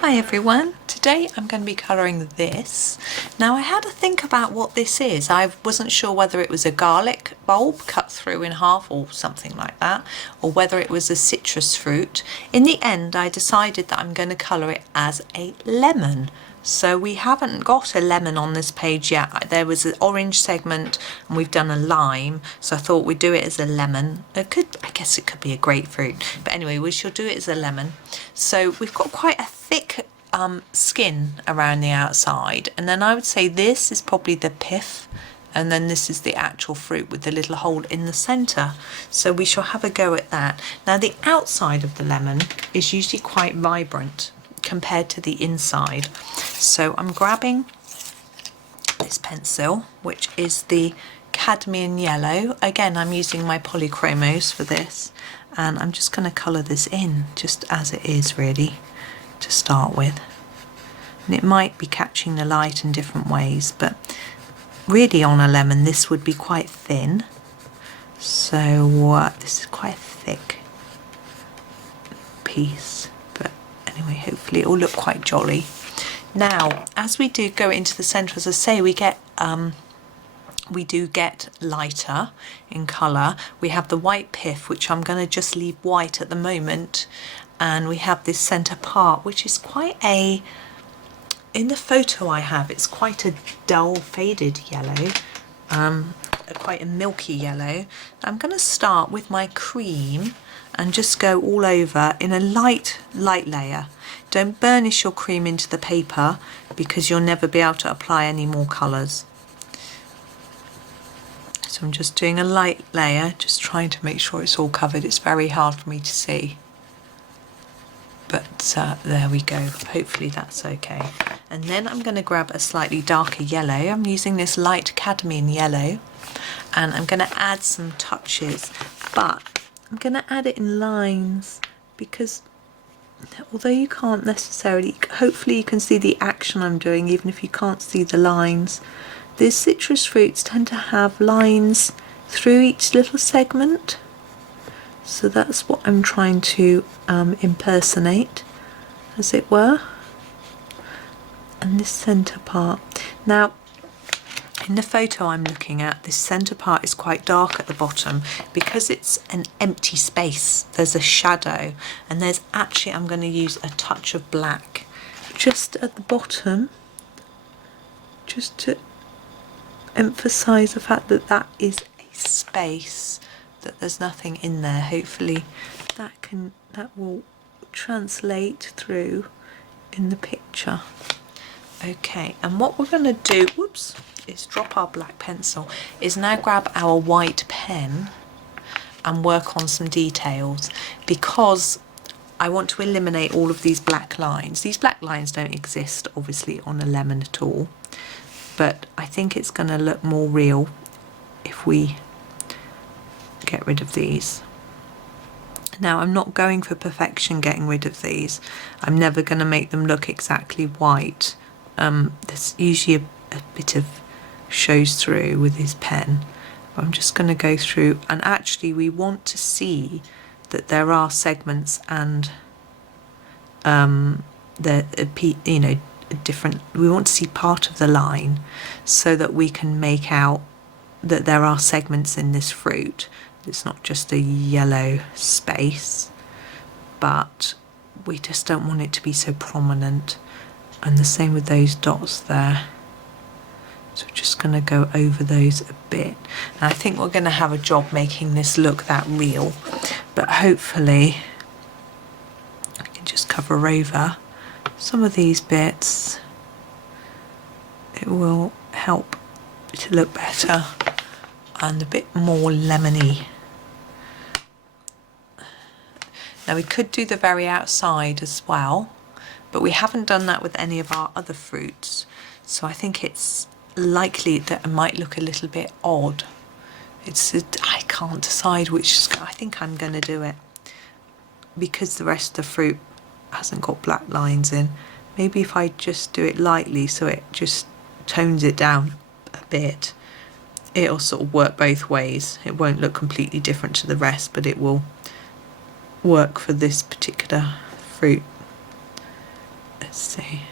Hi everyone, today I'm going to be colouring this. Now I had to think about what this is. I wasn't sure whether it was a garlic bulb cut through in half or something like that, or whether it was a citrus fruit. In the end I decided that I'm going to colour it as a lemon. So we haven't got a lemon on this page yet. There was an orange segment and we've done a lime, so I thought we'd do it as a lemon. I guess it could be a grapefruit, but anyway we shall do it as a lemon. So we've got quite a thick skin around the outside, and then I would say this is probably the pith, and then this is the actual fruit with the little hole in the centre. So we shall have a go at that. Now the outside of the lemon is usually quite vibrant compared to the inside. So I'm grabbing this pencil, which is the Cadmium Yellow. Again, I'm using my Polychromos for this, and I'm just going to colour this in just as it is really to start with. And it might be catching the light in different ways, but really on a lemon this would be quite thin. So this is quite a thick piece. Anyway, hopefully it will look quite jolly. Now, as we do go into the centre, as I say, we do get lighter in colour. We have the white pith, which I'm going to just leave white at the moment, and we have this centre part, which is quite a, in the photo I have, it's quite a dull faded yellow, quite a milky yellow. I'm going to start with my cream and just go all over in a light layer. Don't burnish your cream into the paper because you'll never be able to apply any more colours. So I'm just doing a light layer, just trying to make sure it's all covered. It's very hard for me to see. But there we go, hopefully that's okay. And then I'm going to grab a slightly darker yellow. I'm using this light cadmium yellow, and I'm going to add some touches, but I'm going to add it in lines because although you can't necessarily, hopefully you can see the action I'm doing even if you can't see the lines. These citrus fruits tend to have lines through each little segment. So that's what I'm trying to impersonate, as it were. And this centre part. Now, in the photo I'm looking at, this centre part is quite dark at the bottom because it's an empty space. There's a shadow, and there's actually, I'm going to use a touch of black just at the bottom, just to emphasise the fact that that is a space, that there's nothing in there. Hopefully that will translate through in the picture. Okay, and what we're going to do, whoops, is drop our black pencil, is now grab our white pen and work on some details, because I want to eliminate all of these black lines. These black lines don't exist obviously on a lemon at all, but I think it's going to look more real if we get rid of these. Now I'm not going for perfection getting rid of these. I'm never going to make them look exactly white. There's usually a bit of shows through with his pen. I'm just going to go through, and actually we want to see that there are segments and different, we want to see part of the line so that we can make out that there are segments in this fruit. It's not just a yellow space, but we just don't want it to be so prominent. And the same with those dots there. So we're just going to go over those a bit. And I think we're going to have a job making this look that real, but hopefully I can just cover over some of these bits. It will help to look better and a bit more lemony. Now we could do the very outside as well, but we haven't done that with any of our other fruits, so I think it's likely that it might look a little bit odd. I can't decide which. I think I'm going to do it because the rest of the fruit hasn't got black lines in. Maybe if I just do it lightly so it just tones it down a bit, it'll sort of work both ways. It won't look completely different to the rest, but it will work for this particular fruit. let's see.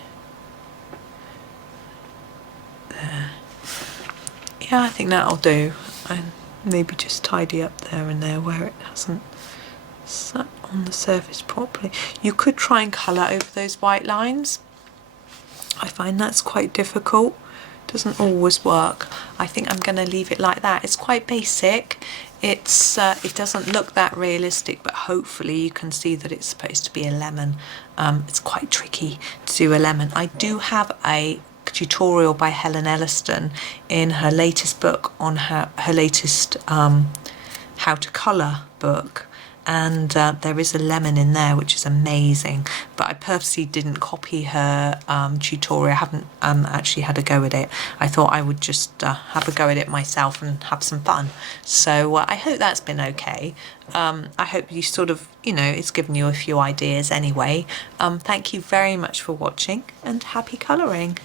There. Yeah, I think that'll do. And maybe just tidy up there and there where it hasn't sat on the surface properly. You could try and colour over those white lines. I find that's quite difficult. Doesn't always work. I think I'm going to leave it like that. It's quite basic. It doesn't look that realistic, but hopefully you can see that it's supposed to be a lemon. It's quite tricky to do a lemon. I do have a tutorial by Helen Elliston in her latest book on her latest how to colour book, and there is a lemon in there which is amazing, but I purposely didn't copy her tutorial. I haven't actually had a go at it. I thought I would just have a go at it myself and have some fun. So I hope that's been okay. I hope you sort of, it's given you a few ideas anyway. Thank you very much for watching, and happy colouring.